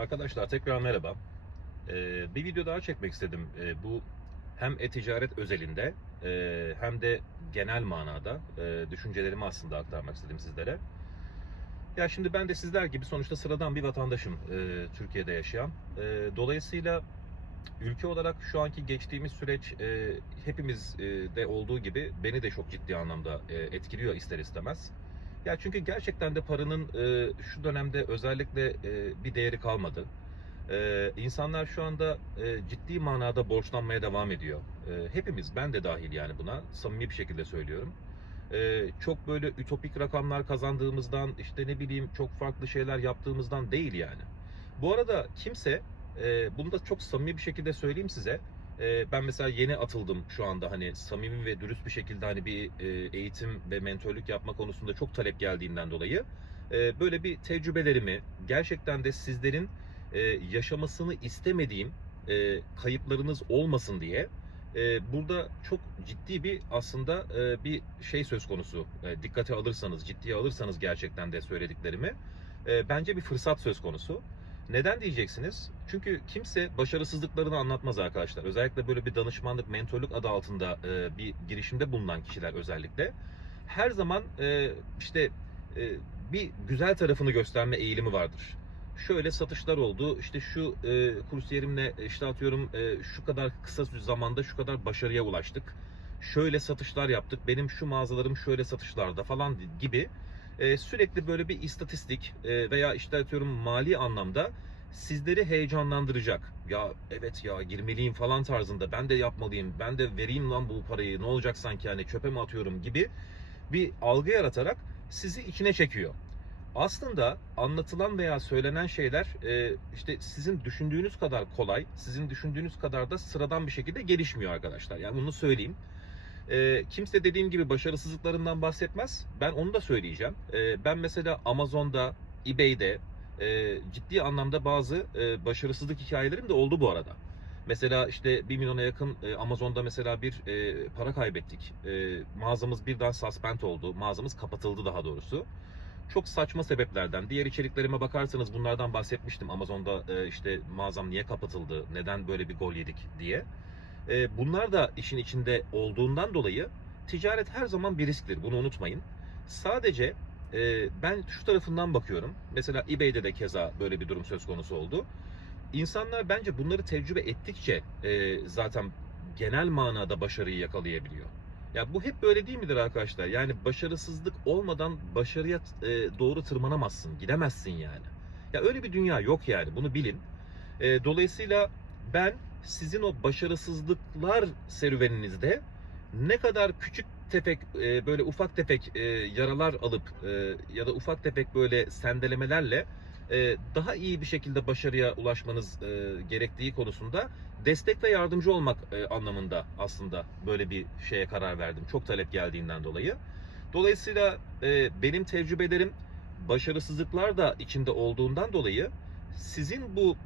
Arkadaşlar tekrar merhaba. Ee, bir video daha çekmek istedim. Ee, bu hem e-ticaret özelinde e, hem de genel manada e, düşüncelerimi aslında aktarmak istedim sizlere. Ya şimdi ben de sizler gibi sonuçta sıradan bir vatandaşım e, Türkiye'de yaşayan. E, dolayısıyla ülke olarak şu anki geçtiğimiz süreç e, hepimiz e, de olduğu gibi beni de çok ciddi anlamda e, etkiliyor ister istemez. Ya çünkü gerçekten de paranın e, şu dönemde özellikle e, bir değeri kalmadı. E, insanlar şu anda e, ciddi manada borçlanmaya devam ediyor. E, hepimiz, ben de dahil yani buna samimi bir şekilde söylüyorum. E, çok böyle ütopik rakamlar kazandığımızdan, işte ne bileyim çok farklı şeyler yaptığımızdan değil yani. Bu arada kimse, e, bunu da çok samimi bir şekilde söyleyeyim size. E, ben mesela yeni atıldım şu anda hani samimi ve dürüst bir şekilde hani bir e, eğitim ve mentörlük yapma konusunda çok talep geldiğinden dolayı e, böyle bir tecrübelerimi gerçekten de sizlerin e, yaşamasını istemediğim e, kayıplarınız olmasın diye e, burada çok ciddi bir aslında e, bir şey söz konusu. E, dikkate alırsanız, ciddiye alırsanız gerçekten de söylediklerimi e, bence bir fırsat söz konusu. Neden diyeceksiniz? Çünkü kimse başarısızlıklarını anlatmaz arkadaşlar. Özellikle böyle bir danışmanlık, mentorluk adı altında e, bir girişimde bulunan kişiler özellikle her zaman e, işte e, bir güzel tarafını gösterme eğilimi vardır. Şöyle satışlar oldu. İşte şu e, kursiyerimle işte atıyorum e, şu kadar kısa zamanda şu kadar başarıya ulaştık. Şöyle satışlar yaptık. Benim şu mağazalarım şöyle satışlarda falan gibi e, sürekli böyle bir istatistik e, veya işte atıyorum mali anlamda sizleri heyecanlandıracak. Ya evet ya girmeliyim falan tarzında ben de yapmalıyım. Ben de vereyim lan bu parayı. Ne olacak sanki hani çöpe mi atıyorum gibi bir algı yaratarak sizi içine çekiyor. Aslında anlatılan veya söylenen şeyler e, işte sizin düşündüğünüz kadar kolay, sizin düşündüğünüz kadar da sıradan bir şekilde gelişmiyor arkadaşlar. Yani bunu söyleyeyim. E, kimse dediğim gibi başarısızlıklarından bahsetmez. Ben onu da söyleyeceğim. E, ben mesela Amazon'da, eBay'de e, ciddi anlamda bazı e, başarısızlık hikayelerim de oldu bu arada. Mesela işte 1 milyona yakın e, Amazon'da mesela bir para kaybettik. Mağazamız birden suspend oldu. Mağazamız kapatıldı daha doğrusu. Çok saçma sebeplerden. Diğer içeriklerime bakarsanız bunlardan bahsetmiştim. Amazon'da işte mağazam niye kapatıldı, neden böyle bir gol yedik diye. E, bunlar da işin içinde olduğundan dolayı ticaret her zaman bir risktir. Bunu unutmayın. Sadece e, ben şu tarafından bakıyorum. Mesela eBay'de de keza böyle bir durum söz konusu oldu. İnsanlar bence bunları tecrübe ettikçe e, zaten genel manada başarıyı yakalayabiliyor. Ya bu hep böyle değil midir arkadaşlar? Yani başarısızlık olmadan başarıya e, doğru tırmanamazsın, gidemezsin yani. Ya öyle bir dünya yok yani. Bunu bilin. E, dolayısıyla ben sizin o başarısızlıklar serüveninizde ne kadar küçük tefek e, böyle ufak tefek e, yaralar alıp e, ya da ufak tefek böyle sendelemelerle e, daha iyi bir şekilde başarıya ulaşmanız e, gerektiği konusunda destek ve yardımcı olmak e, anlamında aslında böyle bir şeye karar verdim. Çok talep geldiğinden dolayı. Dolayısıyla e, benim tecrübelerim başarısızlıklar da içinde olduğundan dolayı sizin bu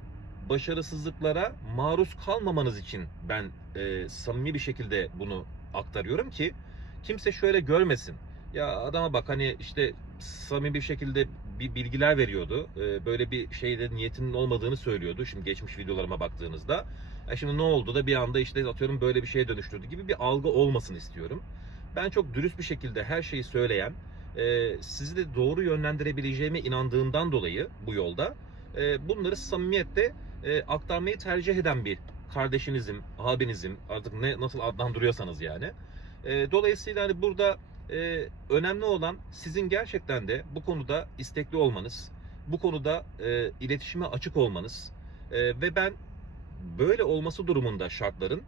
başarısızlıklara maruz kalmamanız için ben e, samimi bir şekilde bunu aktarıyorum ki kimse şöyle görmesin. Ya adama bak hani işte samimi bir şekilde bir bilgiler veriyordu. Ee, böyle bir şeyde niyetinin olmadığını söylüyordu. Şimdi geçmiş videolarıma baktığınızda. Ya şimdi ne oldu da bir anda işte atıyorum böyle bir şeye dönüştürdü gibi bir algı olmasın istiyorum. Ben çok dürüst bir şekilde her şeyi söyleyen, e, sizi de doğru yönlendirebileceğime inandığımdan dolayı bu yolda e, bunları samimiyetle e, aktarmayı tercih eden bir kardeşinizim, abinizim artık ne nasıl adlandırıyorsanız yani. E, dolayısıyla hani burada e, önemli olan sizin gerçekten de bu konuda istekli olmanız, bu konuda e, iletişime açık olmanız e, ve ben böyle olması durumunda şartların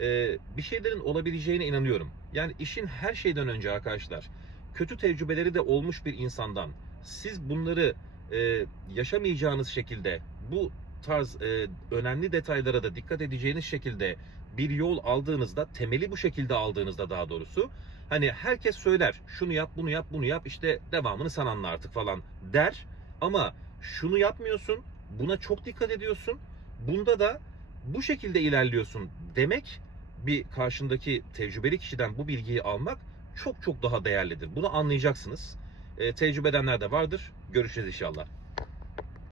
e, bir şeylerin olabileceğine inanıyorum. Yani işin her şeyden önce arkadaşlar kötü tecrübeleri de olmuş bir insandan siz bunları e, yaşamayacağınız şekilde bu tarz e, önemli detaylara da dikkat edeceğiniz şekilde bir yol aldığınızda, temeli bu şekilde aldığınızda daha doğrusu hani herkes söyler şunu yap, bunu yap, bunu yap işte devamını sen anla artık falan der ama şunu yapmıyorsun, buna çok dikkat ediyorsun. Bunda da bu şekilde ilerliyorsun demek bir karşındaki tecrübeli kişiden bu bilgiyi almak çok çok daha değerlidir. Bunu anlayacaksınız. E, tecrübe edenler de vardır. Görüşürüz inşallah.